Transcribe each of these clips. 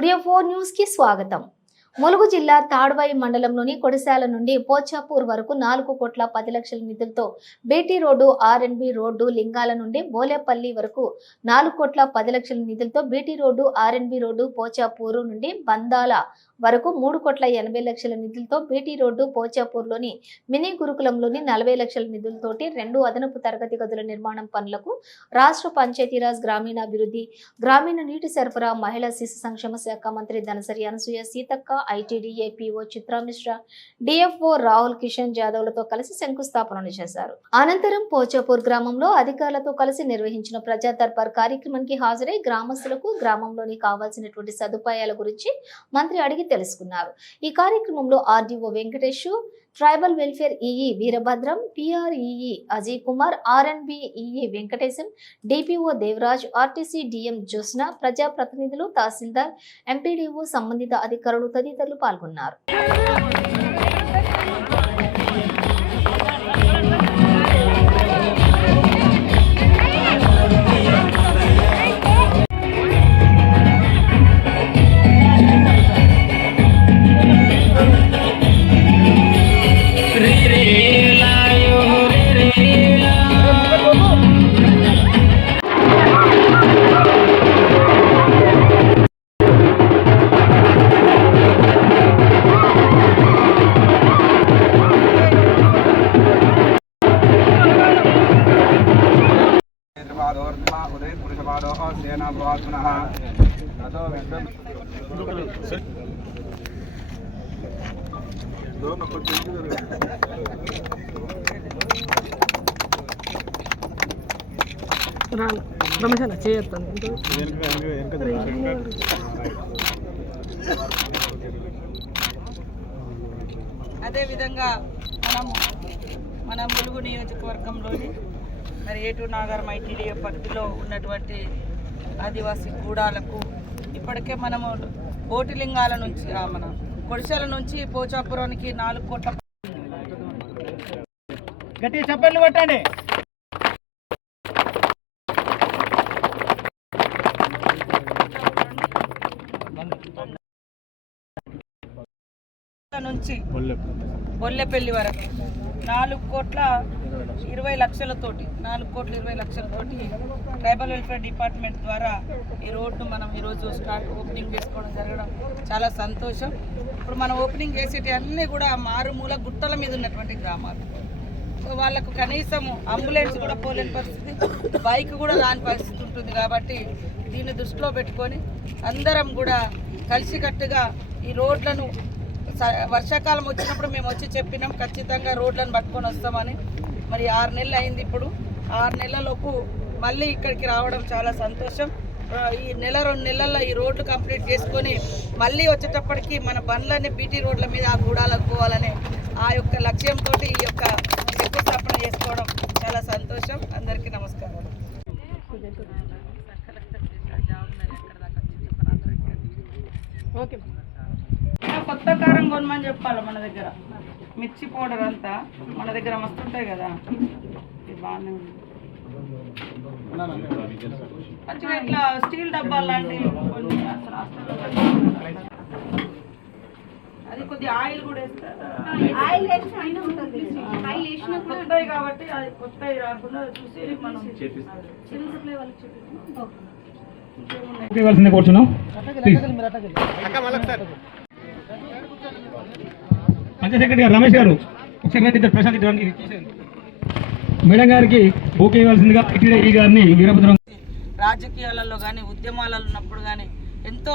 Studio 4 news కి స్వాగతం. ములుగు జిల్లా తాడ్వాయి మండలంలోని కొడిశాల నుండి పోచాపూర్ వరకు 4 కోట్ల 10 లక్షల నిధులతో బీటీ రోడ్డు, ఆర్ఎన్బి రోడ్డు, లింగాల నుండి బోలేపల్లి వరకు 4 కోట్ల 10 లక్షల నిధులతో బీటీ రోడ్డు, ఆర్ఎన్బి రోడ్డు, పోచాపూరు నుండి బందాల వరకు 3 కోట్ల 80 లక్షల నిధులతో బీటీ రోడ్డు, పోచాపూర్లోని మినీ గురుకులంలోని 40 లక్షల నిధులతోటి 2 అదనపు తరగతి గదుల నిర్మాణం పనులకు రాష్ట్ర పంచాయతీరాజ్, గ్రామీణాభివృద్ధి, గ్రామీణ నీటి సరఫరా, మహిళా శిశు సంక్షేమ శాఖ మంత్రి Dhanasari Anasuya Seethakka, ITDA PO Chitra Mishra, DFO Rahul Kishan జాదవ్లతో కలిసి శంకుస్థాపనలు చేశారు. అనంతరం పోచాపూర్ గ్రామంలో అధికారులతో కలిసి నిర్వహించిన ప్రజా దర్బార్ కార్యక్రమానికి హాజరై గ్రామస్తులకు గ్రామంలోని కావాల్సినటువంటి సదుపాయాల గురించి మంత్రి అడిగి తెలుసుకున్నారు. ఈ కార్యక్రమంలో RDO Venkatesh, tribal welfare EE Veerabhadram, PR EE Ajay Kumar, R and B EE Venkatesham, DPO Devaraj, RTC DM Jyotsna, ప్రజాప్రతినిధులు, తహసీల్దార్, ఎంపీడీఓ, సంబంధిత అధికారులు తదితరులు పాల్గొన్నారు. అదే విధంగా మన ములుగు నియోజకవర్గంలోని మరి ఏటూ నాగారం ఐటీడీఏ పరిధిలో ఉన్నటువంటి ఆదివాసీ గూడాలకు ఇప్పటికే మనము ఓటిలింగాల నుంచి మన కొడిశాల నుంచి పోచాపురానికి 4 కోట్ల గట్టిగా చప్పట్లు కొట్టండి. నుంచి బొల్లెపల్లి వరకు 4 కోట్ల 20 లక్షలతోటి ట్రైబల్ వెల్ఫేర్ డిపార్ట్మెంట్ ద్వారా ఈ రోడ్డు మనం ఈరోజు ఓపెనింగ్ చేసుకోవడం జరగడం చాలా సంతోషం. ఇప్పుడు మనం ఓపెనింగ్ చేసేటి అన్నీ కూడా మారుమూల గుట్టల మీద ఉన్నటువంటి గ్రామాలు. సో వాళ్ళకు కనీసం అంబులెన్స్ కూడా పోలేని పరిస్థితి, బైక్ కూడా రాని పరిస్థితి ఉంటుంది. కాబట్టి దీన్ని దృష్టిలో పెట్టుకొని అందరం కూడా కలిసికట్టుగా ఈ రోడ్లను వర్షాకాలం వచ్చినప్పుడు మేము వచ్చి చెప్పినాం ఖచ్చితంగా రోడ్లను పట్టుకొని వస్తామని. మరి 6 నెలలు అయింది. ఇప్పుడు 6 నెలలలోపు మళ్ళీ ఇక్కడికి రావడం చాలా సంతోషం. ఈ 1-2 నెలల్లో ఈ రోడ్లు కంప్లీట్ చేసుకొని మళ్ళీ వచ్చేటప్పటికి మన బండ్లన్నీ బీటీ రోడ్ల మీద ఆ గూడాలకు పోవాలనే ఆ యొక్క లక్ష్యంతో ఈ యొక్క శంకుస్థాపన చేసుకోవడం చాలా సంతోషం. అందరికీ నమస్కారాలు. ఓకే, కొత్త కారం కొనమని చెప్పాలి. మన దగ్గర మిర్చి పౌడర్ అంతా మన దగ్గర మస్తు ఉంటాయి కదా, ఇది బాగానే ఉంది. మంచిగా ఇట్లా స్టీల్ డబ్బాలు లాంటివి కొన్ని అది కొద్దిగా ఆయిల్ కూడా వేస్తారు. కొత్తవి కాబట్టి అది కొత్తవి రాకుండా చూసి మనం కూర్చున్నాం. పంచాయత్ సెక్రటరీ గారు రమేష్ గారు ఒకసారి ప్రశాంత్ మేడం గారికి ఓకే ఇవ్వాల్సిందిగా ఐటీడీ గారిని వీరభద్రం. రాజకీయాలలో కానీ ఉద్యమాలలో ఉన్నప్పుడు కానీ ఎంతో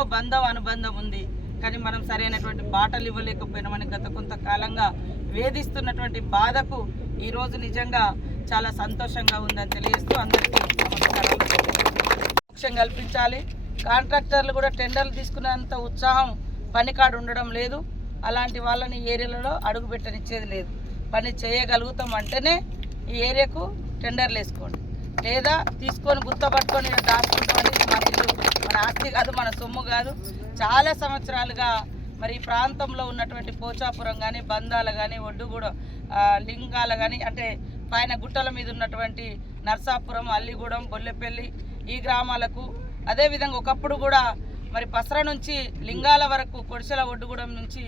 అనుబంధం ఉంది. కానీ మనం సరైనటువంటి బాటలు ఇవ్వలేకపోయినామని గత కొంతకాలంగా వేధిస్తున్నటువంటి బాధకు ఈరోజు నిజంగా చాలా సంతోషంగా ఉందని తెలియజేస్తూ అందరికీ మోక్షం కల్పించాలి. కాంట్రాక్టర్లు కూడా టెండర్లు తీసుకునేంత ఉత్సాహం పనికాడు ఉండడం లేదు. అలాంటి వాళ్ళని ఏరియాలలో అడుగు పెట్టనిచ్చేది లేదు. పని చేయగలుగుతాం అంటేనే ఈ ఏరియాకు టెండర్లు వేసుకోండి, లేదా తీసుకొని గుర్తుపట్టుకొని దాచుకుంటామని మన ఇల్లు, మన ఆస్తి కాదు, మన సొమ్ము కాదు. చాలా సంవత్సరాలుగా మరి ఈ ప్రాంతంలో ఉన్నటువంటి పోచాపురం కానీ, బందాల కానీ, ఒడ్డుగూడ, లింగాల కానీ, అంటే పైన గుట్టల మీద ఉన్నటువంటి నర్సాపురం, అల్లిగూడెం, బొల్లెపల్లి ఈ గ్రామాలకు, అదేవిధంగా ఒకప్పుడు కూడా మరి పసర నుంచి లింగాల వరకు కొడిసెల ఒడ్డుగూడెం నుంచి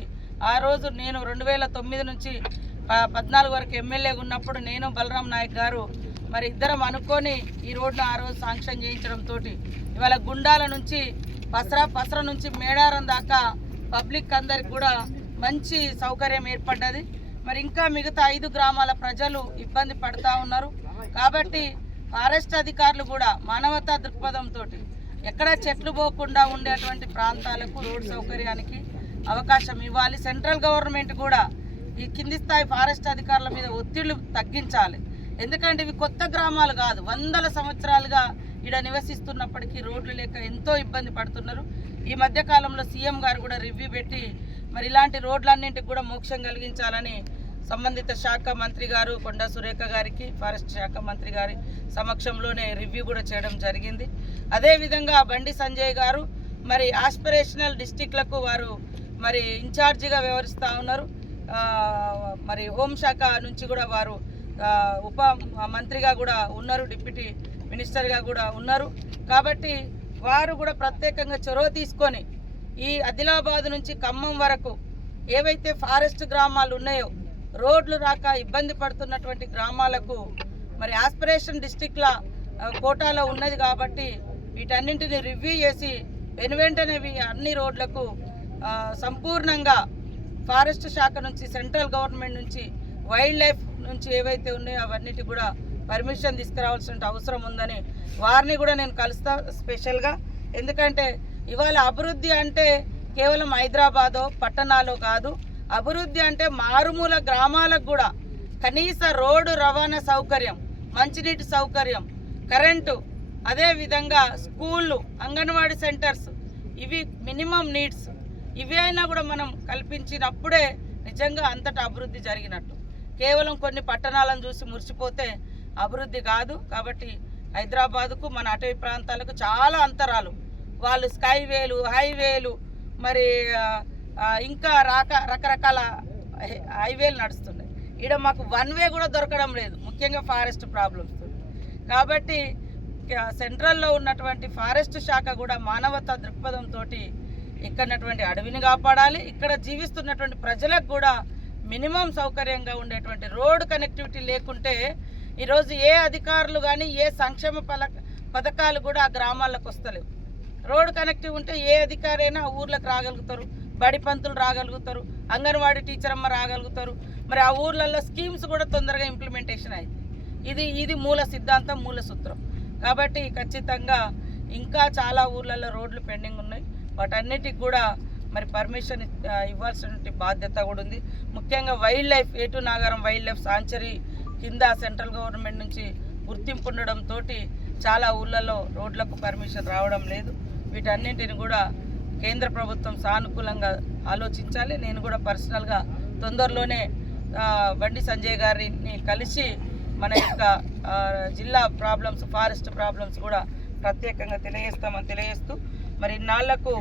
ఆ రోజు నేను 2009 నుంచి 14 వరకు ఎమ్మెల్యేగా ఉన్నప్పుడు నేను బలరాం నాయక్ గారు మరి ఇద్దరం అనుకొని ఈ రోడ్ను ఆ రోజు శాంక్షన్ చేయించడంతో ఇవాళ గుండాల నుంచి పసర నుంచి మేడారం దాకా పబ్లిక్ అందరికి కూడా మంచి సౌకర్యం ఏర్పడ్డది. మరి ఇంకా మిగతా 5 గ్రామాల ప్రజలు ఇబ్బంది పడుతూ ఉన్నారు. కాబట్టి ఫారెస్ట్ అధికారులు కూడా మానవతా దృక్పథంతో ఎక్కడ చెట్లు పోకుండా ఉండేటువంటి ప్రాంతాలకు రోడ్ సౌకర్యానికి అవకాశం ఇవ్వాలి. సెంట్రల్ గవర్నమెంట్ కూడా ఈ కింది స్థాయి ఫారెస్ట్ అధికారుల మీద ఒత్తిళ్లు తగ్గించాలి. ఎందుకంటే ఇవి కొత్త గ్రామాలు కాదు, వందల సంవత్సరాలుగా ఇక్కడ నివసిస్తున్నప్పటికీ రోడ్లు లేక ఎంతో ఇబ్బంది పడుతున్నారు. ఈ మధ్య కాలంలో సీఎం గారు కూడా రివ్యూ పెట్టి మరి ఇలాంటి రోడ్లన్నింటికి కూడా మోక్షం కలిగించాలని సంబంధిత శాఖ మంత్రి గారు కొండా సురేఖ గారికి ఫారెస్ట్ శాఖ మంత్రి గారి సమక్షంలోనే రివ్యూ కూడా చేయడం జరిగింది. అదేవిధంగా బండి సంజయ్ గారు మరి ఆస్పిరేషనల్ డిస్టిక్లకు వారు మరి ఇన్ఛార్జిగా వ్యవహరిస్తూ ఉన్నారు. మరి హోంశాఖ నుంచి కూడా వారు ఉప మంత్రిగా కూడా ఉన్నారు, డిప్యూటీ మినిస్టర్గా కూడా ఉన్నారు. కాబట్టి వారు కూడా ప్రత్యేకంగా చొరవ తీసుకొని ఈ ఆదిలాబాద్ నుంచి ఖమ్మం వరకు ఏవైతే ఫారెస్ట్ గ్రామాలు ఉన్నాయో రోడ్లు రాక ఇబ్బంది పడుతున్నటువంటి గ్రామాలకు మరి ఆస్పిరేషన్ డిస్టిక్ల కోటాలో ఉన్నది కాబట్టి వీటన్నింటిని రివ్యూ చేసి వెనువెంటనే అన్ని రోడ్లకు సంపూర్ణంగా ఫారెస్ట్ శాఖ నుంచి సెంట్రల్ గవర్నమెంట్ నుంచి వైల్డ్ లైఫ్ నుంచి ఏవైతే ఉన్నాయో అవన్నిటి కూడా పర్మిషన్ తీసుకురావాల్సిన అవసరం ఉందని వారిని కూడా నేను కలుస్తా స్పెషల్గా. ఎందుకంటే ఇవాళ అభివృద్ధి అంటే కేవలం హైదరాబాదో పట్టణాలు కాదు, అభివృద్ధి అంటే మారుమూల గ్రామాలకు కూడా కనీస రోడ్డు రవాణా సౌకర్యం, మంచినీటి సౌకర్యం, కరెంటు, అదేవిధంగా స్కూళ్ళు, అంగన్వాడీ సెంటర్స్, ఇవి మినిమం నీడ్స్. ఇవి అయినా కూడా మనం కల్పించినప్పుడే నిజంగా అంతటా అభివృద్ధి జరిగినట్టు. కేవలం కొన్ని పట్టణాలను చూసి మురిసిపోతే అభివృద్ధి కాదు. కాబట్టి హైదరాబాదుకు మన అటవీ ప్రాంతాలకు చాలా అంతరాలు, వాళ్ళు స్కైవేలు, హైవేలు, మరి ఇంకా రకరకాల హైవేలు నడుస్తున్నాయి. ఈడ మాకు 1 వే కూడా దొరకడం లేదు, ముఖ్యంగా ఫారెస్ట్ ప్రాబ్లమ్స్. కాబట్టి సెంట్రల్లో ఉన్నటువంటి ఫారెస్ట్ శాఖ కూడా మానవతా దృక్పథంతో ఇక్కడటువంటి అడవిని కాపాడాలి. ఇక్కడ జీవిస్తున్నటువంటి ప్రజలకు కూడా మినిమం సౌకర్యంగా ఉండేటువంటి రోడ్ కనెక్టివిటీ లేకుంటే ఈరోజు ఏ అధికారులు కానీ ఏ సంక్షేమ పథకాలు కూడా ఆ గ్రామాలకు వస్తలేవు. రోడ్ కనెక్టివ్ ఉంటే ఏ అధికారి అయినా ఆ ఊర్లకు రాగలుగుతారు, బడి పంతులు రాగలుగుతారు, అంగన్వాడీ టీచర్ అమ్మ రాగలుగుతారు. మరి ఆ ఊర్లలో స్కీమ్స్ కూడా తొందరగా ఇంప్లిమెంటేషన్ అయింది. ఇది మూల సిద్ధాంతం, మూల సూత్రం. కాబట్టి ఖచ్చితంగా ఇంకా చాలా ఊర్లలో రోడ్లు పెండింగ్ ఉన్నాయి. వాటన్నిటికి కూడా మరి పర్మిషన్ ఇవ్వాల్సిన బాధ్యత కూడా ఉంది. ముఖ్యంగా వైల్డ్ లైఫ్, ఏటు నాగారం వైల్డ్ లైఫ్ సాంచురీ కింద సెంట్రల్ గవర్నమెంట్ నుంచి గుర్తింపు ఉండడంతో చాలా ఊళ్ళలో రోడ్లకు పర్మిషన్ రావడం లేదు. వీటన్నింటిని కూడా కేంద్ర ప్రభుత్వం సానుకూలంగా ఆలోచించాలి. నేను కూడా పర్సనల్గా తొందరలోనే బండి సంజయ్ గారిని కలిసి మన యొక్క జిల్లా ప్రాబ్లమ్స్, ఫారెస్ట్ ప్రాబ్లమ్స్ కూడా ప్రత్యేకంగా తెలియజేస్తూ మరి ఇన్నాళ్లకు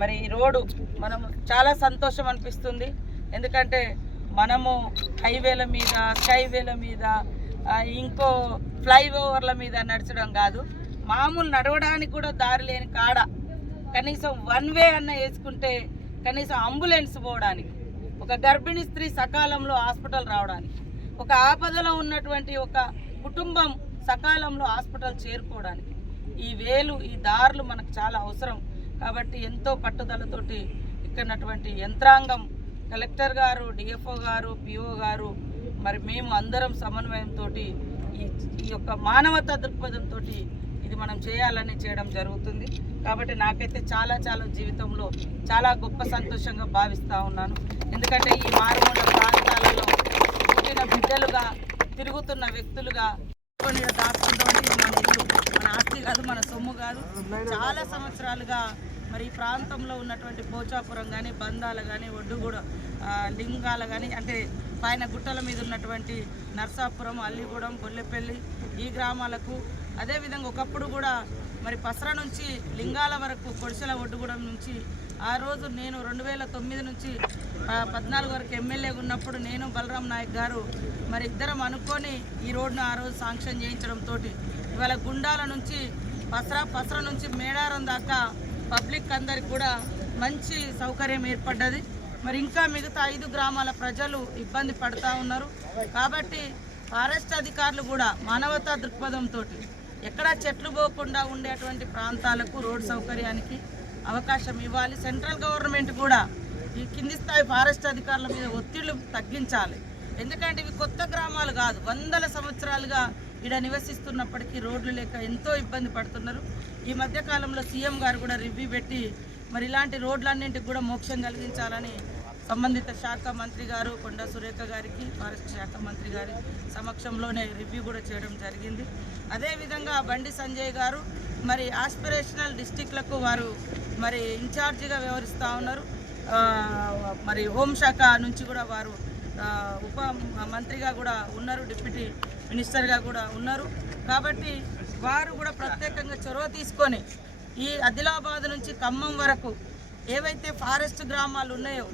మరి ఈ రోడ్డు మనం చాలా సంతోషం అనిపిస్తుంది. ఎందుకంటే మనము హైవేల మీద, స్కైవేల మీద, ఇంకో ఫ్లైఓవర్ల మీద నడచడం కాదు, మామూలు నడవడానికి కూడా దారి లేని కాడ కనీసం 1 వే అన్న వేసుకుంటే కనీసం అంబులెన్స్ పోవడానికి, ఒక గర్భిణీ స్త్రీ సకాలంలో హాస్పిటల్ రావడానికి, ఒక ఆపదలో ఉన్నటువంటి ఒక కుటుంబం సకాలంలో హాస్పిటల్ చేరుకోవడానికి ఈ దారులు మనకు చాలా అవసరం. కాబట్టి ఎంతో పట్టుదలతోటి ఇక్కడటువంటి యంత్రాంగం, కలెక్టర్ గారు, డిఎఫ్ఓ గారు, పిఓ గారు, మరి మేము అందరం సమన్వయంతో ఈ యొక్క మానవతా దృక్పథంతో ఇది మనం చేయడం జరుగుతుంది. కాబట్టి నాకైతే చాలా జీవితంలో చాలా గొప్ప సంతోషంగా భావిస్తూ ఉన్నాను. ఎందుకంటే ఈ మారుమూల ప్రాంతాలలో పుట్టిన బిడ్డలుగా, తిరుగుతున్న వ్యక్తులుగా దాచుకుంటామని మన ఆస్తి కాదు, మన సొమ్ము కాదు. చాలా సంవత్సరాలుగా మరి ఈ ప్రాంతంలో ఉన్నటువంటి పోచాపురం కానీ, బంధాలు కానీ, ఒడ్డుగూడ లింగాల కానీ, అంటే పైన గుట్టల మీద ఉన్నటువంటి నర్సాపురం, అల్లిగూడెం, గొల్లెపల్లి ఈ గ్రామాలకు, అదేవిధంగా ఒకప్పుడు కూడా మరి పసర నుంచి లింగాల వరకు కొడిసెల ఒడ్డుగూడెం నుంచి ఆ రోజు నేను 2009 నుంచి 14 వరకు ఎమ్మెల్యేగా ఉన్నప్పుడు నేను బలరాం నాయక్ గారు మరి ఇద్దరం అనుకొని ఈ రోడ్ను ఆ రోజు శాంక్షన్ చేయించడంతో ఇవాళ గుండాల నుంచి పసర నుంచి మేడారం దాకా పబ్లిక్ అందరికి కూడా మంచి సౌకర్యం ఏర్పడ్డది. మరి ఇంకా మిగతా 5 గ్రామాల ప్రజలు ఇబ్బంది పడుతూ ఉన్నారు. కాబట్టి ఫారెస్ట్ అధికారులు కూడా మానవతా దృక్పథంతో ఎక్కడా చెట్లు పోకుండా ఉండేటువంటి ప్రాంతాలకు రోడ్ సౌకర్యానికి అవకాశం ఇవ్వాలి. సెంట్రల్ గవర్నమెంట్ కూడా ఈ కింది స్థాయి ఫారెస్ట్ అధికారుల మీద ఒత్తిళ్లు తగ్గించాలి. ఎందుకంటే ఇవి కొత్త గ్రామాలు కాదు, వందల సంవత్సరాలుగా ఇక్కడ నివసిస్తున్నప్పటికీ రోడ్లు లేక ఎంతో ఇబ్బంది పడుతున్నారు. ఈ మధ్యకాలంలో సీఎం గారు కూడా రివ్యూ పెట్టి మరి ఇలాంటి రోడ్లన్నింటికి కూడా మోక్షం కలిగించాలని సంబంధిత శాఖ మంత్రి గారు కొండా సురేఖ గారికి ఫారెస్ట్ శాఖ మంత్రి గారి సమక్షంలోనే రివ్యూ కూడా చేయడం జరిగింది. అదేవిధంగా బండి సంజయ్ గారు మరి ఆస్పిరేషనల్ డిస్టిక్లకు వారు మరి ఇన్ఛార్జిగా వ్యవహరిస్తూ ఉన్నారు. మరి హోంశాఖ నుంచి కూడా వారు ఉప మంత్రిగా కూడా ఉన్నారు, డిప్యూటీ మినిస్టర్గా కూడా ఉన్నారు. కాబట్టి వారు కూడా ప్రత్యేకంగా చొరవ తీసుకొని ఈ ఆదిలాబాద్ నుంచి ఖమ్మం వరకు ఏవైతే ఫారెస్ట్ గ్రామాలు ఉన్నాయో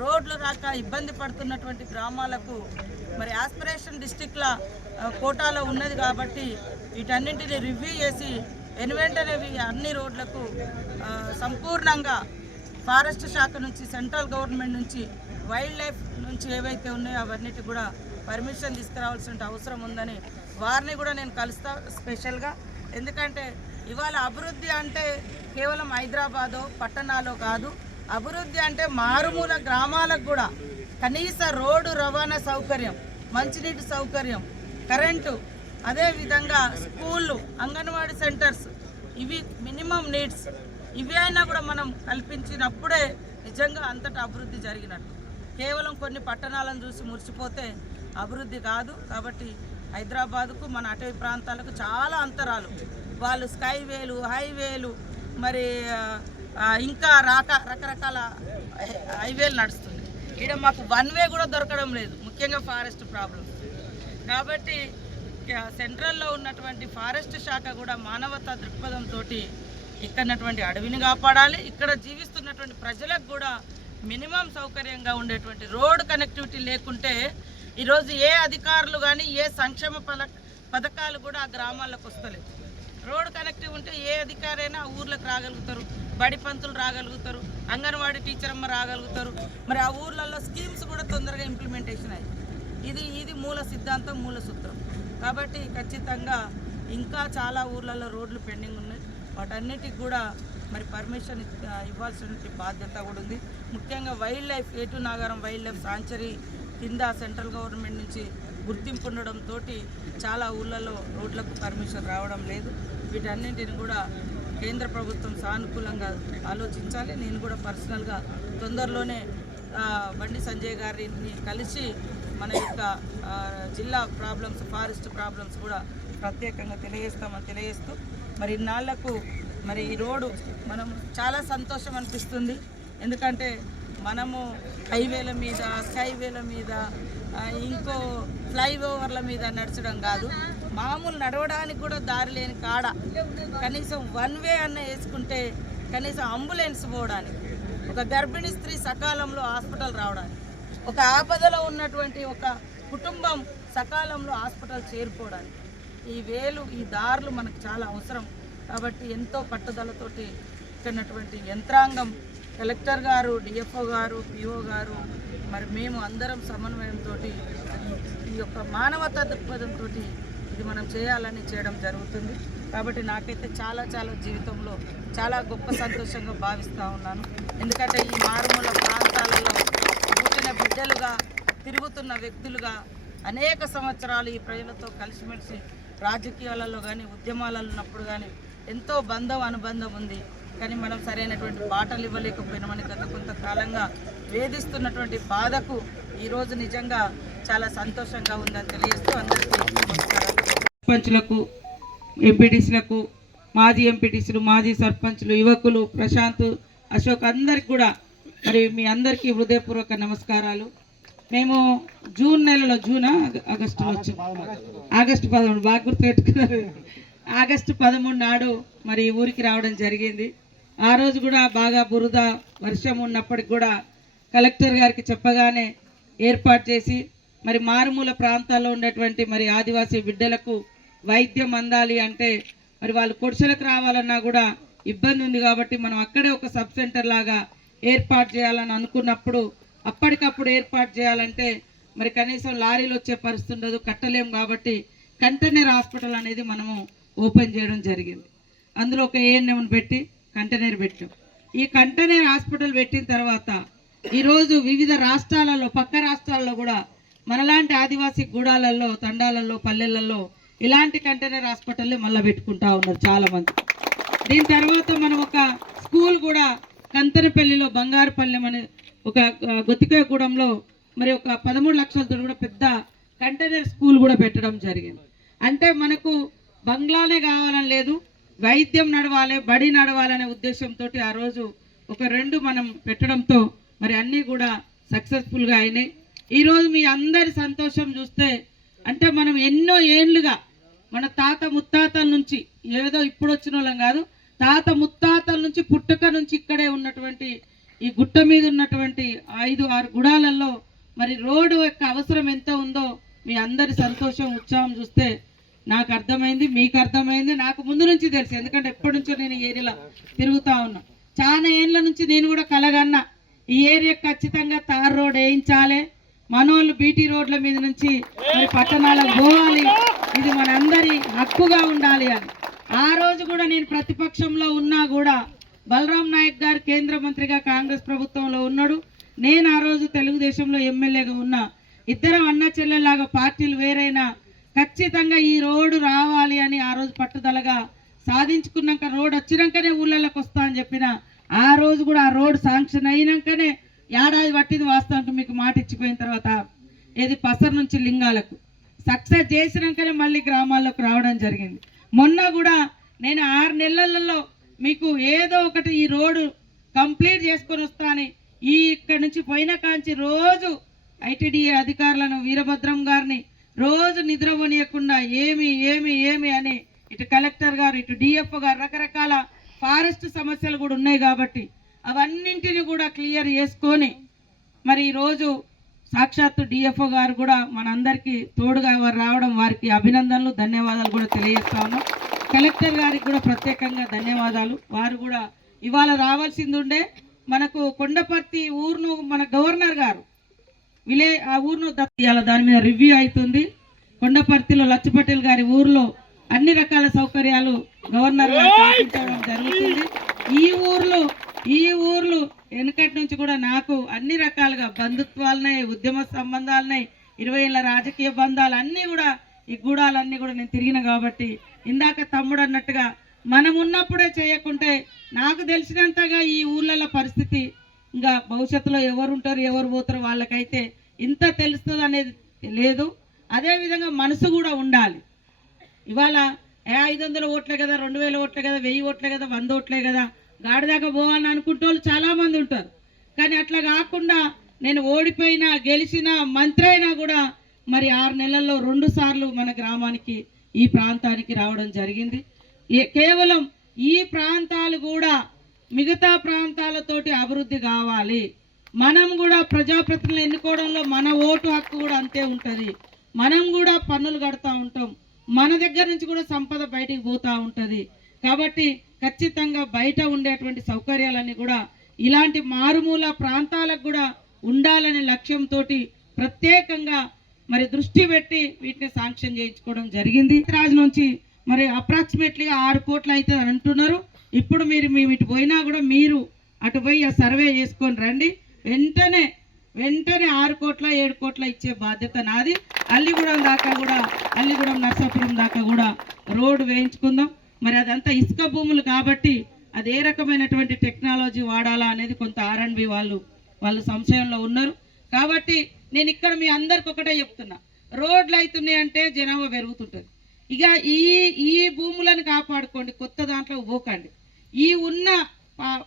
రోడ్లు రాక ఇబ్బంది పడుతున్నటువంటి గ్రామాలకు మరి ఆస్పిరేషన్ డిస్టిక్ల కోటాలో ఉన్నది కాబట్టి వీటన్నింటినీ రివ్యూ చేసి వెనువెంటనే అన్ని రోడ్లకు సంపూర్ణంగా ఫారెస్ట్ శాఖ నుంచి, సెంట్రల్ గవర్నమెంట్ నుంచి, వైల్డ్ లైఫ్ నుంచి ఏవైతే ఉన్నాయో అవన్నిటి కూడా పర్మిషన్ తీసుకురావాల్సిన అవసరం ఉందని వారిని కూడా నేను కలుస్తా స్పెషల్గా. ఎందుకంటే ఇవాళ అభివృద్ధి అంటే కేవలం హైదరాబాదో పట్టణాలో కాదు, అభివృద్ధి అంటే మారుమూల గ్రామాలకు కూడా కనీస రోడ్డు రవాణా సౌకర్యం, మంచినీటి సౌకర్యం, కరెంటు, అదేవిధంగా స్కూళ్ళు, అంగన్వాడీ సెంటర్స్, ఇవి మినిమం నీడ్స్. ఇవి అయినా కూడా మనం కల్పించినప్పుడే నిజంగా అంతటా అభివృద్ధి జరిగినట్టు. కేవలం కొన్ని పట్టణాలను చూసి మురిసిపోతే అభివృద్ధి కాదు. కాబట్టి హైదరాబాదుకు మన అటవీ ప్రాంతాలకు చాలా అంతరాలు. వాళ్ళు స్కైవేలు, హైవేలు, మరి ఇంకా రకరకాల హైవేలు నడుస్తుంది. ఇక్కడ మాకు 1 వే కూడా దొరకడం లేదు, ముఖ్యంగా ఫారెస్ట్ ప్రాబ్లమ్స్. కాబట్టి సెంట్రల్లో ఉన్నటువంటి ఫారెస్ట్ శాఖ కూడా మానవతా దృక్పథంతో ఇక్కడటువంటి అడవిని కాపాడాలి. ఇక్కడ జీవిస్తున్నటువంటి ప్రజలకు కూడా మినిమం సౌకర్యంగా ఉండేటువంటి రోడ్ కనెక్టివిటీ లేకుంటే ఈరోజు ఏ అధికారులు కానీ ఏ సంక్షేమ పథకాలు కూడా ఆ గ్రామాలకు వస్తలేదు. రోడ్ కనెక్టివ్ ఉంటే ఏ అధికారైనా ఆ ఊర్లకు రాగలుగుతారు, బడి పంతులు రాగలుగుతారు, అంగన్వాడీ టీచర్ అమ్మ రాగలుగుతారు. మరి ఆ ఊర్లలో స్కీమ్స్ కూడా తొందరగా ఇంప్లిమెంటేషన్ అయ్యాయి. ఇది మూల సిద్ధాంతం, మూల సూత్రం. కాబట్టి ఖచ్చితంగా ఇంకా చాలా ఊర్లలో రోడ్లు పెండింగ్ ఉన్నాయి. వాటన్నిటికి కూడా మరి పర్మిషన్ ఇవ్వాల్సిన బాధ్యత కూడా ఉంది. ముఖ్యంగా వైల్డ్ లైఫ్, ఏటు నాగారం వైల్డ్ లైఫ్ సాంచురీ కింద సెంట్రల్ గవర్నమెంట్ నుంచి గుర్తింపు ఉండడంతో చాలా ఊళ్ళలో రోడ్లకు పర్మిషన్ రావడం లేదు. వీటన్నింటిని కూడా కేంద్ర ప్రభుత్వం సానుకూలంగా ఆలోచించాలి. నేను కూడా పర్సనల్గా తొందరలోనే బండి సంజయ్ గారిని కలిసి మన యొక్క జిల్లా ప్రాబ్లమ్స్, ఫారెస్ట్ ప్రాబ్లమ్స్ కూడా ప్రత్యేకంగా తెలియజేస్తూ మరి ఇన్నాళ్లకు మరి ఈ రోడ్డు మనం చాలా సంతోషం అనిపిస్తుంది. ఎందుకంటే మనము హైవేల మీద, స్కైవేల మీద, ఇంకో ఫ్లైఓవర్ల మీద నడచడం కాదు, మామూలు నడవడానికి కూడా దారి లేని కాడ కనీసం 1 వే అన్న వేసుకుంటే కనీసం అంబులెన్స్ పోవడానికి, ఒక గర్భిణీ స్త్రీ సకాలంలో హాస్పిటల్ రావడానికి, ఒక ఆపదలో ఉన్నటువంటి ఒక కుటుంబం సకాలంలో హాస్పిటల్ చేరుకోవడానికి ఈ దారులు మనకు చాలా అవసరం. కాబట్టి ఎంతో పట్టుదలతోటి ఇక్కడటువంటి యంత్రాంగం, కలెక్టర్ గారు, డిఎఫ్ఓ గారు, పిఓ గారు, మరి మేము అందరం సమన్వయంతో ఈ యొక్క మానవతా దృక్పథంతో ఇది మనం చేయడం జరుగుతుంది. కాబట్టి నాకైతే చాలా జీవితంలో చాలా గొప్ప సంతోషంగా భావిస్తూ ఉన్నాను. ఎందుకంటే ఈ మారుమూల ప్రాంతాలలో పుట్టిన బిడ్డలుగా, తిరుగుతున్న వ్యక్తులుగా అనేక సంవత్సరాలు ఈ ప్రజలతో కలిసిమెలిసి రాజకీయాలలో కానీ ఉద్యమాలలో ఉన్నప్పుడు కానీ ఎంతో అనుబంధం ఉంది. కానీ మనం సరైనటువంటి బాటలు ఇవ్వలేకపోయినామని గత కొంతకాలంగా వేధిస్తున్నటువంటి బాధకు ఈరోజు నిజంగా చాలా సంతోషంగా ఉందని తెలియజేస్తూ అందరికీ నమస్కారాలు. సర్పంచులకు, ఎంపీటీసీలకు, మాజీ ఎంపీటీసీలు, మాజీ సర్పంచులు, యువకులు, ప్రశాంత్, అశోక్ అందరికి కూడా మరి మీ అందరికీ హృదయపూర్వక నమస్కారాలు. మేము జూన్ నెలలో, ఆగస్టులో వచ్చాం, ఆగస్టు 13 బాగా గుర్తుపెట్టుకున్నారు. ఆగస్టు 13 నాడు మరి ఈ ఊరికి రావడం జరిగింది. ఆ రోజు కూడా బాగా బురద వర్షం ఉన్నప్పటికి కూడా కలెక్టర్ గారికి చెప్పగానే ఏర్పాటు చేసి మరి మారుమూల ప్రాంతాల్లో ఉన్నటువంటి మరి ఆదివాసీ బిడ్డలకు వైద్యం అందాలి అంటే మరి వాళ్ళు కొడుసలకు రావాలన్నా కూడా ఇబ్బంది ఉంది కాబట్టి మనం అక్కడే ఒక సబ్ సెంటర్ లాగా ఏర్పాటు చేయాలని అనుకున్నప్పుడు అప్పటికప్పుడు ఏర్పాటు చేయాలంటే మరి కనీసం లారీలు వచ్చే పరిస్థితి ఉండదు, కట్టలేము. కాబట్టి కంటైనర్ హాస్పిటల్ అనేది మనము ఓపెన్ చేయడం జరిగింది. అందులో ఒక ఏఎన్ఎంను పెట్టి కంటైనర్ పెట్టాం. ఈ కంటైనర్ హాస్పిటల్ పెట్టిన తర్వాత ఈరోజు వివిధ రాష్ట్రాలలో, పక్క రాష్ట్రాల్లో కూడా మనలాంటి ఆదివాసీ గూడాలలో, తండాలలో, పల్లెలలో ఇలాంటి కంటైనర్ హాస్పిటల్లే మళ్ళీ పెట్టుకుంటా ఉన్నారు చాలామంది. దీని తర్వాత మనం ఒక స్కూల్ కూడా కంతనపల్లిలో, బంగారుపల్లెం అనే ఒక గొత్తికాయగూడెంలో మరి ఒక 13 లక్షలతో కూడా పెద్ద కంటైనర్ స్కూల్ కూడా పెట్టడం జరిగింది. అంటే మనకు బంగ్లానే కావాలని లేదు, వైద్యం నడవాలి, బడి నడవాలనే ఉద్దేశంతో ఆ రోజు ఒక 2 మనం పెట్టడంతో మరి అన్నీ కూడా సక్సెస్ఫుల్గా అయినాయి. ఈరోజు మీ అందరి సంతోషం చూస్తే అంటే మనం ఎన్నో ఏళ్ళుగా మన తాత ముత్తాతల నుంచి, ఏదో ఇప్పుడు వచ్చిన వాళ్ళం కాదు, తాత ముత్తాతల నుంచి పుట్టుక నుంచి ఇక్కడే ఉన్నటువంటి ఈ గుట్ట మీద ఉన్నటువంటి 5-6 గుడాలలో మరి రోడ్డు యొక్క అవసరం ఎంత ఉందో మీ అందరి సంతోషం, ఉత్సాహం చూస్తే నాకు అర్థమైంది, మీకు అర్థమైంది, నాకు ముందు నుంచి తెలుసు. ఎందుకంటే ఎప్పటి నుంచో నేను ఈ ఏరియాలో తిరుగుతూ ఉన్నా. చాలా ఏళ్ళ నుంచి నేను కూడా కలగన్నా ఈ ఏరియా ఖచ్చితంగా తార్ రోడ్ వేయించాలి, మనోళ్ళు బీటీ రోడ్ల మీద నుంచి మరి పట్టణాలకు పోవాలి, ఇది మనందరి హక్కుగా ఉండాలి అని. ఆ రోజు కూడా నేను ప్రతిపక్షంలో ఉన్నా కూడా బలరాం నాయక్ గారు కేంద్ర మంత్రిగా కాంగ్రెస్ ప్రభుత్వంలో ఉన్నాడు, నేను ఆ రోజు తెలుగుదేశంలో ఎమ్మెల్యేగా ఉన్నా. ఇద్దరం అన్న చెల్లెలాగా పార్టీలు వేరైనా ఖచ్చితంగా ఈ రోడ్డు రావాలి అని ఆ రోజు పట్టుదలగా సాధించుకున్నాక, రోడ్ వచ్చినాకనే ఊళ్ళలోకి వస్తా అని చెప్పిన ఆ రోజు కూడా ఆ రోడ్ శాంక్షన్ అయినాకనే ఏడాది పట్టింది వాస్తవానికి, మీకు మాట ఇచ్చిపోయిన తర్వాత ఏది పసర్ నుంచి లింగాలకు సక్సెస్ చేసినాకనే మళ్ళీ గ్రామాల్లోకి రావడం జరిగింది. మొన్న కూడా నేను 6 నెలలలో మీకు ఏదో ఒకటి ఈ రోడ్డు కంప్లీట్ చేసుకొని వస్తా అని ఇక్కడ నుంచి పోయిన కాంచి రోజు ఐటీడీఏ అధికారులను, వీరభద్రం గారిని రోజు నిద్రపోనీయకుండా ఏమి ఏమి ఏమి అని ఇటు కలెక్టర్ గారు, ఇటు డిఎఫ్ఓ గారు, రకరకాల ఫారెస్ట్ సమస్యలు కూడా ఉన్నాయి కాబట్టి అవన్నింటిని కూడా క్లియర్ చేసుకొని మరి ఈరోజు సాక్షాత్తు డిఎఫ్ఓ గారు కూడా మనందరికీ తోడుగా రావడం, వారికి అభినందనలు, ధన్యవాదాలు కూడా తెలియజేస్తా ఉన్నాం. కలెక్టర్ గారికి కూడా ప్రత్యేకంగా ధన్యవాదాలు. వారు కూడా ఇవాళ రావాల్సింది ఉండే, మనకు కొండపర్తి ఊరును మన గవర్నర్ గారు ఆ ఊరును ఇవాళ దాని మీద రివ్యూ అవుతుంది. కొండపర్తిలో లచ్చ పటేల్ గారి ఊర్లో అన్ని రకాల సౌకర్యాలు గవర్నర్ గారు కల్పించడం జరుగుతుంది. ఈ ఊర్లు వెనకటి నుంచి కూడా నాకు అన్ని రకాలుగా బంధుత్వాలున్నాయి, ఉద్యమ సంబంధాలున్నాయి, 20 ఏళ్ళ రాజకీయ బంధాలు అన్నీ కూడా ఈ గూడాలన్నీ కూడా నేను తిరిగిన కాబట్టి ఇందాక తమ్ముడు అన్నట్టుగా మనం ఉన్నప్పుడే చేయకుంటే నాకు తెలిసినంతగా ఈ ఊళ్ళలో పరిస్థితి ఇంకా భవిష్యత్తులో ఎవరు ఉంటారు ఎవరు పోతారో వాళ్ళకైతే ఇంత తెలుస్తుంది అనేది లేదు. అదేవిధంగా మనసు కూడా ఉండాలి. ఇవాళ 500 ఓట్లే కదా, 2000 ఓట్లే కదా, 1000 ఓట్లే కదా, 100 ఓట్లే కదా, గాడిదాకా పోవాలని అనుకుంటే వాళ్ళు చాలామంది ఉంటారు. కానీ అట్లా కాకుండా నేను ఓడిపోయినా గెలిచినా మంత్రి అయినా కూడా మరి 6 నెలల్లో 2 సార్లు మన గ్రామానికి, ఈ ప్రాంతానికి రావడం జరిగింది. కేవలం ఈ ప్రాంతాలు కూడా మిగతా ప్రాంతాలతోటి అభివృద్ధి కావాలి. మనం కూడా ప్రజాప్రతినిధులు ఎన్నుకోవడంలో మన ఓటు హక్కు కూడా అంతే ఉంటుంది. మనం కూడా పన్నులు కడతా ఉంటాం, మన దగ్గర నుంచి కూడా సంపద బయటికి పోతూ ఉంటుంది. కాబట్టి ఖచ్చితంగా బయట ఉండేటువంటి సౌకర్యాలన్నీ కూడా ఇలాంటి మారుమూల ప్రాంతాలకు కూడా ఉండాలనే లక్ష్యంతో ప్రత్యేకంగా మరి దృష్టి పెట్టి వీటిని శాంక్షన్ చేయించుకోవడం జరిగింది. రాజు నుంచి మరి అప్రాక్సిమేట్లీగా 6 కోట్లు అయితే అంటున్నారు. ఇప్పుడు మీరు ఇటు పోయినా కూడా మీరు అటు పోయి ఆ సర్వే చేసుకొని రండి. వెంటనే 6 కోట్ల 7 కోట్ల ఇచ్చే బాధ్యత నాది. అల్లిగూడెం దాకా కూడా, అల్లిగూడెం నర్సాపురం దాకా కూడా రోడ్డు వేయించుకుందాం. మరి అదంతా ఇసుక భూములు కాబట్టి అది ఏ రకమైనటువంటి టెక్నాలజీ వాడాలా అనేది కొంత R&B వాళ్ళు సంశయంలో ఉన్నారు. కాబట్టి నేను ఇక్కడ మీ అందరికి ఒకటే చెప్తున్నా, రోడ్లు అవుతున్నాయి అంటే జనాభా పెరుగుతుంటుంది. ఇక ఈ భూములను కాపాడుకోండి, కొత్త దాంట్లో పోకండి. ఈ ఉన్న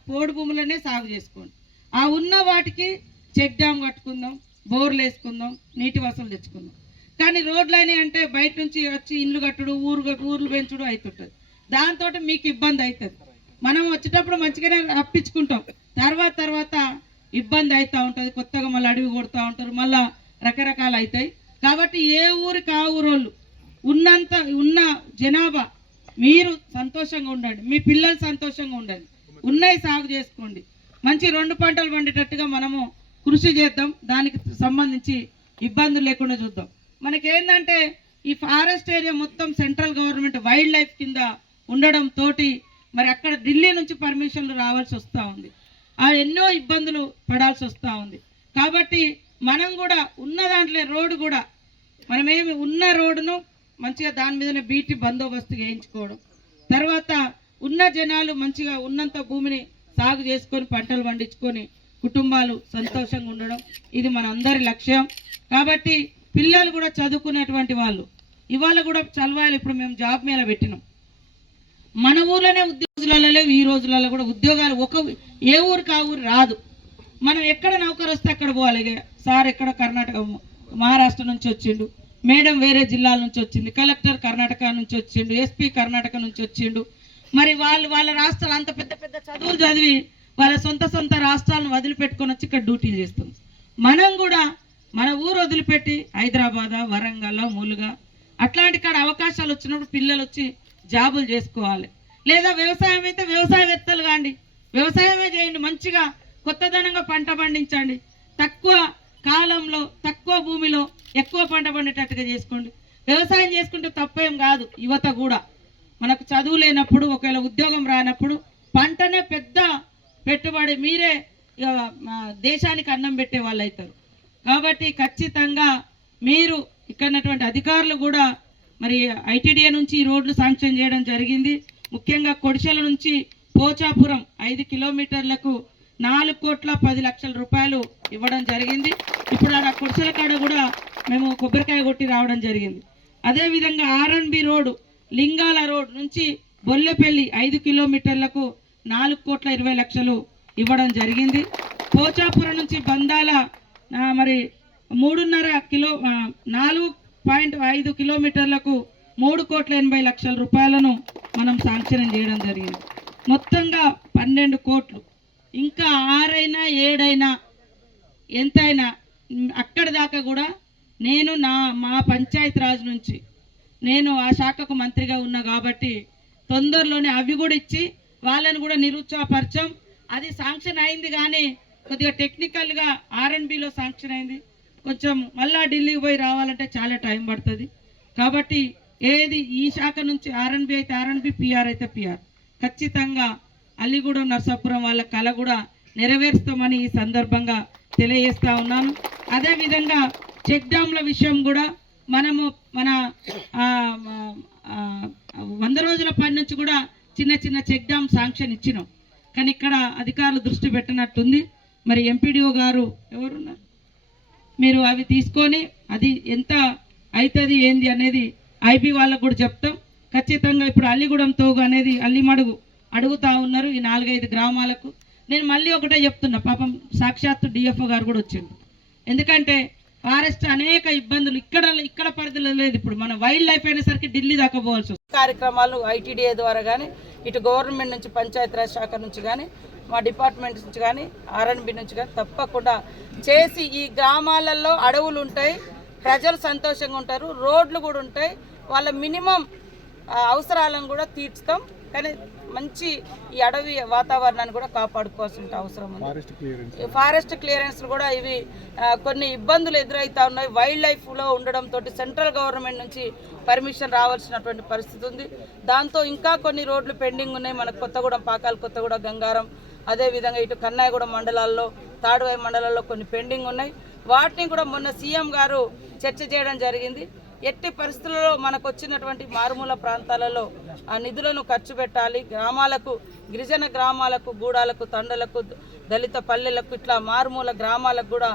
పోడు భూములనే సాగు చేసుకోండి. ఆ ఉన్న వాటికి చెక్ డ్యామ్ కట్టుకుందాం, బోర్లు వేసుకుందాం, నీటి వసతులు తెచ్చుకుందాం. కానీ రోడ్లు అయినాయి అంటే బయట నుంచి వచ్చి ఇల్లు కట్టుడు, ఊర్లు పెంచుడు అవుతుంటుంది. దాంతో మీకు ఇబ్బంది అవుతుంది. మనం వచ్చేటప్పుడు మంచిగానే అప్పించుకుంటాం, తర్వాత ఇబ్బంది అవుతూ ఉంటుంది. కొత్తగా మళ్ళీ అడవి కొడుతూ ఉంటారు, మళ్ళీ రకరకాలు అవుతాయి. కాబట్టి ఏ ఊరికి ఆ ఊరోళ్ళు ఉన్న జనాభా మీరు సంతోషంగా ఉండండి, మీ పిల్లలు సంతోషంగా ఉండండి, ఉన్నాయి సాగు చేసుకోండి, మంచి 2 పంటలు పండేటట్టుగా మనము కృషి చేద్దాం. దానికి సంబంధించి ఇబ్బందులు లేకుండా చూద్దాం. మనకేంటంటే ఈ ఫారెస్ట్ ఏరియా మొత్తం సెంట్రల్ గవర్నమెంట్ వైల్డ్ లైఫ్ కింద ఉండడం తోటి మరి అక్కడ ఢిల్లీ నుంచి పర్మిషన్లు రావాల్సి వస్తూ ఉంది, ఆ ఎన్నో ఇబ్బందులు పడాల్సి వస్తూ ఉంది. కాబట్టి మనం కూడా ఉన్న దాంట్లో రోడ్డు కూడా మనమేమి ఉన్న రోడ్డును మంచిగా దాని మీదనే బీటీ బందోబస్తు వేయించుకోవడం, తర్వాత ఉన్న జనాలు మంచిగా ఉన్నంత భూమిని సాగు చేసుకొని పంటలు పండించుకొని కుటుంబాలు సంతోషంగా ఉండడం, ఇది మన అందరి లక్ష్యం. కాబట్టి పిల్లలు కూడా చదువుకునేటువంటి వాళ్ళు ఇవాళ కూడా చలవాలి. ఇప్పుడు మేము జాబ్ మేళ పెట్టినాం, మన ఊర్లోనే ఉద్యోగాలు లేవు. ఈ రోజులలో కూడా ఉద్యోగాలు ఏ ఊరికి ఆ ఊరు రాదు. మనం ఎక్కడ నౌకరు వస్తే అక్కడ పోవాలి. సార్ ఎక్కడ కర్ణాటక మహారాష్ట్ర నుంచి వచ్చిండు, మేడం వేరే జిల్లాల నుంచి వచ్చింది, కలెక్టర్ కర్ణాటక నుంచి వచ్చిండు, ఎస్పీ కర్ణాటక నుంచి వచ్చిండు. మరి వాళ్ళ రాష్ట్రాలు అంత పెద్ద పెద్ద చదువులు చదివి వాళ్ళ సొంత రాష్ట్రాలను వదిలిపెట్టుకొని వచ్చి ఇక్కడ డ్యూటీలు చేస్తాం. మనం కూడా మన ఊరు వదిలిపెట్టి హైదరాబాద్, వరంగల్, ములుగా అట్లాంటి కాడ అవకాశాలు వచ్చినప్పుడు పిల్లలు వచ్చి జాబులు చేసుకోవాలి. లేదా వ్యవసాయం అయితే వ్యవసాయవేత్తలు కాండి, వ్యవసాయమే చేయండి, మంచిగా కొత్తదనంగా పంట పండించండి, తక్కువ కాలంలో తక్కువ భూమిలో ఎక్కువ పంట పండేటట్టుగా చేసుకోండి. వ్యవసాయం చేసుకుంటే తప్పేం కాదు. యువత కూడా మనకు చదువు లేనప్పుడు ఒకవేళ ఉద్యోగం రానప్పుడు పంటనే పెద్ద పెట్టుబడి, మీరే దేశానికి అన్నం పెట్టే వాళ్ళు అవుతారు. కాబట్టి ఖచ్చితంగా మీరు ఇక్కడ అధికారులు కూడా మరి ఐటీడీఏ నుంచి ఈ రోడ్లు శాంక్షన్ చేయడం జరిగింది. ముఖ్యంగా కొడిశల నుంచి పోచాపురం 5 కిలోమీటర్లకు 4,10,00,000 రూపాయలు ఇవ్వడం జరిగింది. ఇప్పుడు ఆ కొడిశల కాడ కూడా మేము కొబ్బరికాయ కొట్టి రావడం జరిగింది. అదేవిధంగా ఆర్ఎన్బి రోడ్డు లింగాల రోడ్ నుంచి బొల్లెపల్లి 5 కిలోమీటర్లకు 4,20,00,000 ఇవ్వడం జరిగింది. పోచాపురం నుంచి బందాల మరి 4.5 కిలోమీటర్లకు 3,80,00,000 రూపాయలను మనం శాంక్షన్ చేయడం జరిగింది. మొత్తంగా 12 కోట్లు. ఇంకా 6 అయినా 7 అయినా ఎంతైనా అక్కడి దాకా కూడా నేను మా పంచాయతీ రాజ్ నుంచి నేను ఆ శాఖకు మంత్రిగా ఉన్నా కాబట్టి తొందరలోనే అవి కూడా ఇచ్చి వాళ్ళని కూడా నిరుత్సాహపరచం. అది శాంక్షన్ అయింది కానీ కొద్దిగా టెక్నికల్గా ఆర్ఎన్బిలో శాంక్షన్ అయింది. కొంచెం మళ్ళా ఢిల్లీకి పోయి రావాలంటే చాలా టైం పడుతుంది. కాబట్టి ఏది ఈ శాఖ నుంచి ఆర్ఎన్బి అయితే ఆర్ఎన్బి, పిఆర్ అయితే పిఆర్, ఖచ్చితంగా అల్లిగూడెం నర్సాపురం వాళ్ళ కళ కూడా నెరవేరుస్తామని ఈ సందర్భంగా తెలియజేస్తా ఉన్నాను. అదేవిధంగా చెక్ డ్యామ్ల విషయం కూడా మనము మన 100 రోజుల పని నుంచి కూడా చిన్న చెక్ డ్యామ్ శాంక్షన్ ఇచ్చినాం. కానీ ఇక్కడ అధికారులు దృష్టి పెట్టినట్టుంది. మరి ఎంపీడీఓ గారు ఎవరున్నారు, మీరు అవి తీసుకొని అది ఎంత అవుతుంది ఏంది అనేది ఐబీ వాళ్ళకు కూడా చెప్తాం. ఖచ్చితంగా ఇప్పుడు అల్లిగూడెం తోగు అనేది అల్లిమడుగు అడుగుతూ ఉన్నారు ఈ 4-5 గ్రామాలకు. నేను మళ్ళీ ఒకటే చెప్తున్నా, పాపం సాక్షాత్తు డిఎఫ్ఓ గారు కూడా వచ్చిండు. ఎందుకంటే ఫారెస్ట్ అనేక ఇబ్బందులు ఇక్కడ పరిధిలో లేదు. ఇప్పుడు మన వైల్డ్ లైఫ్ అయినసరికి ఢిల్లీ దాకా పోవాల్సి వస్తుంది. కార్యక్రమాలు ఐటీడీఏ ద్వారా కానీ ఇటు గవర్నమెంట్ నుంచి పంచాయతీరాజ్ శాఖ నుంచి కానీ మా డిపార్ట్మెంట్ నుంచి కానీ ఆర్ఎన్బి నుంచి కానీ తప్పకుండా చేసి ఈ గ్రామాలలో అడవులు ఉంటాయి, ప్రజలు సంతోషంగా ఉంటారు, రోడ్లు కూడా ఉంటాయి, వాళ్ళ మినిమం అవసరాలను కూడా తీర్చుతాం. కానీ మంచి ఈ అడవి వాతావరణాన్ని కూడా కాపాడుకోవాల్సిన అవసరం ఉంది. ఫారెస్ట్ క్లియరెన్స్ కూడా ఇవి కొన్ని ఇబ్బందులు ఎదురవుతా ఉన్నాయి. వైల్డ్ లైఫ్లో ఉండడంతో సెంట్రల్ గవర్నమెంట్ నుంచి పర్మిషన్ రావాల్సినటువంటి పరిస్థితి ఉంది. దాంతో ఇంకా కొన్ని రోడ్లు పెండింగ్ ఉన్నాయి. మనకు కొత్తగూడెం, పాకాల కొత్తగూడెం, గంగారం, అదేవిధంగా ఇటు కన్నాయగూడెం మండలాల్లో, తాడువాయి మండలాల్లో కొన్ని పెండింగ్ ఉన్నాయి. వాటిని కూడా మొన్న సీఎం గారు చర్చ చేయడం జరిగింది. ఎట్టి పరిస్థితుల్లో మనకు వచ్చినటువంటి మారుమూల ప్రాంతాలలో ఆ నిధులను ఖర్చు పెట్టాలి. గ్రామాలకు, గిరిజన గ్రామాలకు, గూడాలకు, తండలకు, దళిత పల్లెలకు, ఇట్లా మారుమూల గ్రామాలకు కూడా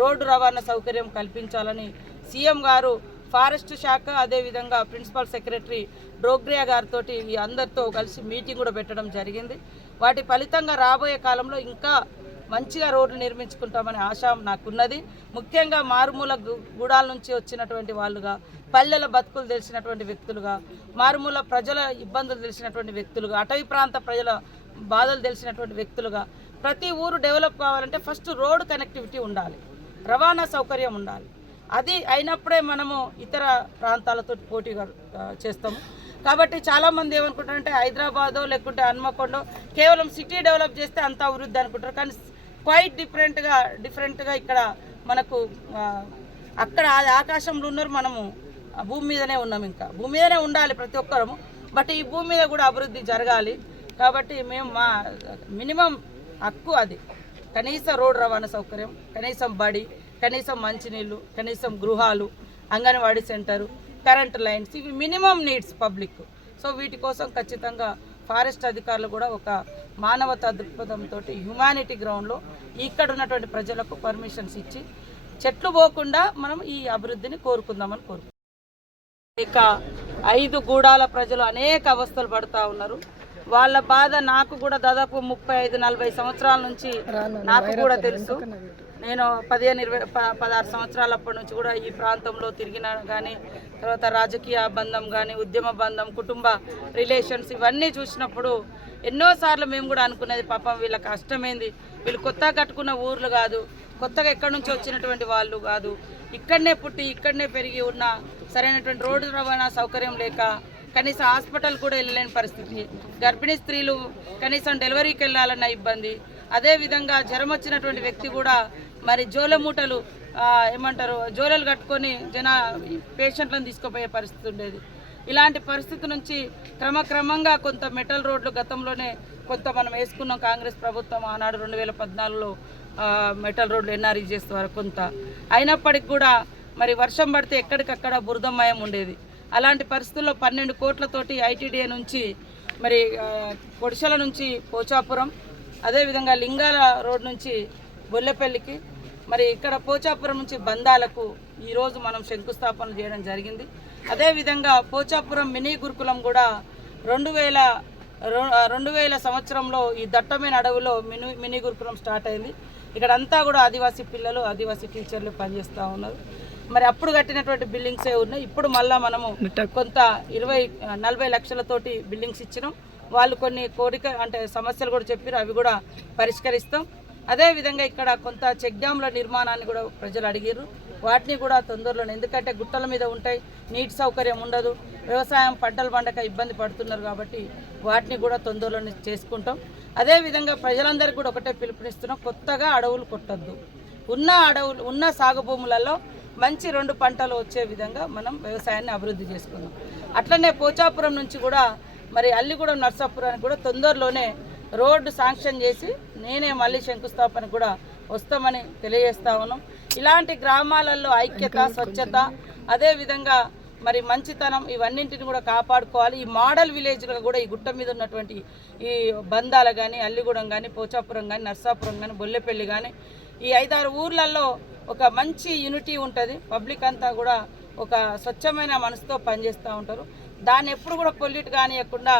రోడ్డు రవాణా సౌకర్యం కల్పించాలని సీఎం గారు ఫారెస్ట్ శాఖ అదేవిధంగా ప్రిన్సిపల్ సెక్రటరీ డోగ్రియా గారితో ఈ అందరితో కలిసి మీటింగ్ కూడా పెట్టడం జరిగింది. వాటి ఫలితంగా రాబోయే కాలంలో ఇంకా మంచిగా రోడ్లు నిర్మించుకుంటామనే ఆశ నాకున్నది. ముఖ్యంగా మారుమూల గూడాల నుంచి వచ్చినటువంటి వాళ్ళుగా, పల్లెల బతుకులు తెలిసినటువంటి వ్యక్తులుగా, మారుమూల ప్రజల ఇబ్బందులు తెలిసినటువంటి వ్యక్తులుగా, అటవీ ప్రాంత ప్రజల బాధలు తెలిసినటువంటి వ్యక్తులుగా ప్రతి ఊరు డెవలప్ కావాలంటే ఫస్ట్ రోడ్ కనెక్టివిటీ ఉండాలి, రవాణా సౌకర్యం ఉండాలి. అది అయినప్పుడే మనము ఇతర ప్రాంతాలతో పోటీగా చేస్తాము. కాబట్టి చాలామంది ఏమనుకుంటారంటే హైదరాబాదో లేకుంటే హన్మకొండో కేవలం సిటీ డెవలప్ చేస్తే అంత అభివృద్ధి అనుకుంటారు. కానీ క్వైట్ డిఫరెంట్గా ఇక్కడ మనకు అక్కడ ఆకాశంలో ఉన్నారు, మనము భూమి మీదనే ఉన్నాం. ఇంకా భూమి మీదనే ఉండాలి ప్రతి ఒక్కరము, బట్ ఈ భూమి మీద కూడా అభివృద్ధి జరగాలి. కాబట్టి మేము మా మినిమం హక్కు అది. కనీసం రోడ్డు రవాణా సౌకర్యం, కనీసం బడి, కనీసం మంచినీళ్ళు, కనీసం గృహాలు, అంగన్వాడీ సెంటరు, కరెంట్ లైన్స్, ఇవి మినిమం నీడ్స్ పబ్లిక్. సో వీటి కోసం ఖచ్చితంగా ఫారెస్ట్ అధికారులు కూడా ఒక మానవతా దృక్పథంతో హ్యుమానిటీ గ్రౌండ్లో ఇక్కడ ఉన్నటువంటి ప్రజలకు పర్మిషన్స్ ఇచ్చి చెట్లు పోకుండా మనం ఈ అభివృద్ధిని కోరుకుందామని కోరుకుంటున్నాం. ఇక 5 గూడాల ప్రజలు అనేక అవస్థలు పడుతూ ఉన్నారు. వాళ్ళ బాధ నాకు కూడా దాదాపు 35-40 సంవత్సరాల నుంచి నాకు కూడా తెలుసు. నేను 15-16 సంవత్సరాల అప్పటి నుంచి కూడా ఈ ప్రాంతంలో తిరిగినా కానీ, తర్వాత రాజకీయ బంధం కానీ, ఉద్యమ బంధం, కుటుంబ రిలేషన్స్ ఇవన్నీ చూసినప్పుడు ఎన్నోసార్లు మేము కూడా అనుకునేది, పాపం వీళ్ళ కష్టమైంది, వీళ్ళు కొత్తగా కట్టుకున్న ఊర్లు కాదు, కొత్తగా ఎక్కడి నుంచి వచ్చినటువంటి వాళ్ళు కాదు, ఇక్కడనే పుట్టి ఇక్కడనే పెరిగి ఉన్న సరైనటువంటి రోడ్డు రవాణా సౌకర్యం లేక కనీసం హాస్పిటల్ కూడా వెళ్ళలేని పరిస్థితి, గర్భిణీ స్త్రీలు కనీసం డెలివరీకి వెళ్ళాలన్న ఇబ్బంది, అదేవిధంగా జ్వరం వచ్చినటువంటి వ్యక్తి కూడా మరి జోలెమూటలు ఏమంటారు జోలెలు కట్టుకొని పేషెంట్లను తీసుకుపోయే పరిస్థితి ఉండేది. ఇలాంటి పరిస్థితి నుంచి క్రమక్రమంగా కొంత మెటల్ రోడ్లు గతంలోనే కొంత మనం వేసుకున్నాం. కాంగ్రెస్ ప్రభుత్వం ఆనాడు 2014లో మెటల్ రోడ్లు ఎన్ఆర్ఈజీఎస్ ద్వారా కొంత అయినప్పటికి కూడా మరి వర్షం పడితే ఎక్కడికక్కడ బురదమయం ఉండేది. అలాంటి పరిస్థితుల్లో 12 కోట్లతోటి ఐటీడీఏ నుంచి మరి కొడిశల నుంచి పోచాపురం, అదేవిధంగా లింగాల రోడ్ నుంచి బొల్లెపల్లికి, మరి ఇక్కడ పోచాపురం నుంచి బందాలకు ఈరోజు మనం శంకుస్థాపన చేయడం జరిగింది. అదేవిధంగా పోచాపురం మినీ గురుకులం కూడా 2000 సంవత్సరంలో ఈ దట్టమైన అడవిలో మినీ గురుకులం స్టార్ట్ అయింది. ఇక్కడ అంతా కూడా ఆదివాసీ పిల్లలు, ఆదివాసీ టీచర్లు పనిచేస్తూ ఉన్నారు. మరి అప్పుడు కట్టినటువంటి బిల్డింగ్సే ఉన్నాయి. ఇప్పుడు మళ్ళీ మనము కొంత 20-40 లక్షలతోటి బిల్డింగ్స్ ఇచ్చినాం. వాళ్ళు కొన్ని కోరిక అంటే సమస్యలు కూడా చెప్పారు, అవి కూడా పరిష్కరిస్తాం. అదేవిధంగా ఇక్కడ కొంత చెక్ డ్యామ్ల నిర్మాణాన్ని కూడా ప్రజలు అడిగారు, వాటిని కూడా తొందరలోనే, ఎందుకంటే గుట్టల మీద ఉంటాయి, నీటి సౌకర్యం ఉండదు, వ్యవసాయం పంటలు పండక ఇబ్బంది పడుతున్నారు కాబట్టి వాటిని కూడా తొందరలోనే చేసుకుంటాం. అదేవిధంగా ప్రజలందరికీ కూడా ఒకటే పిలుపునిస్తున్నాం, కొత్తగా అడవులు కొట్టద్దు, ఉన్న సాగు భూములలో మంచి 2 పంటలు వచ్చే విధంగా మనం వ్యవసాయాన్ని అభివృద్ధి చేసుకుందాం. అట్లనే పోచాపురం నుంచి కూడా మరి అల్లిగూడెం నర్సాపురానికి కూడా తొందరలోనే రోడ్డు శాంక్షన్ చేసి నేనే మళ్ళీ శంకుస్థాపన కూడా వస్తామని తెలియజేస్తా ఉన్నాం. ఇలాంటి గ్రామాలలో ఐక్యత, స్వచ్ఛత, అదేవిధంగా మరి మంచితనం ఇవన్నింటిని కూడా కాపాడుకోవాలి. ఈ మోడల్ విలేజ్లుగా కూడా ఈ గుట్ట మీద ఉన్నటువంటి ఈ బందాల కానీ, అల్లిగూడెం కానీ, పోచాపురం కానీ, నర్సాపురం కానీ, బొల్లెపల్లి కానీ ఈ 5-6 ఊర్లలో ఒక మంచి యూనిటీ ఉంటుంది. పబ్లిక్ అంతా కూడా ఒక స్వచ్ఛమైన మనసుతో పనిచేస్తూ ఉంటారు. దాన్ని ఎప్పుడు కూడా పొల్యూట్ కానియకుండా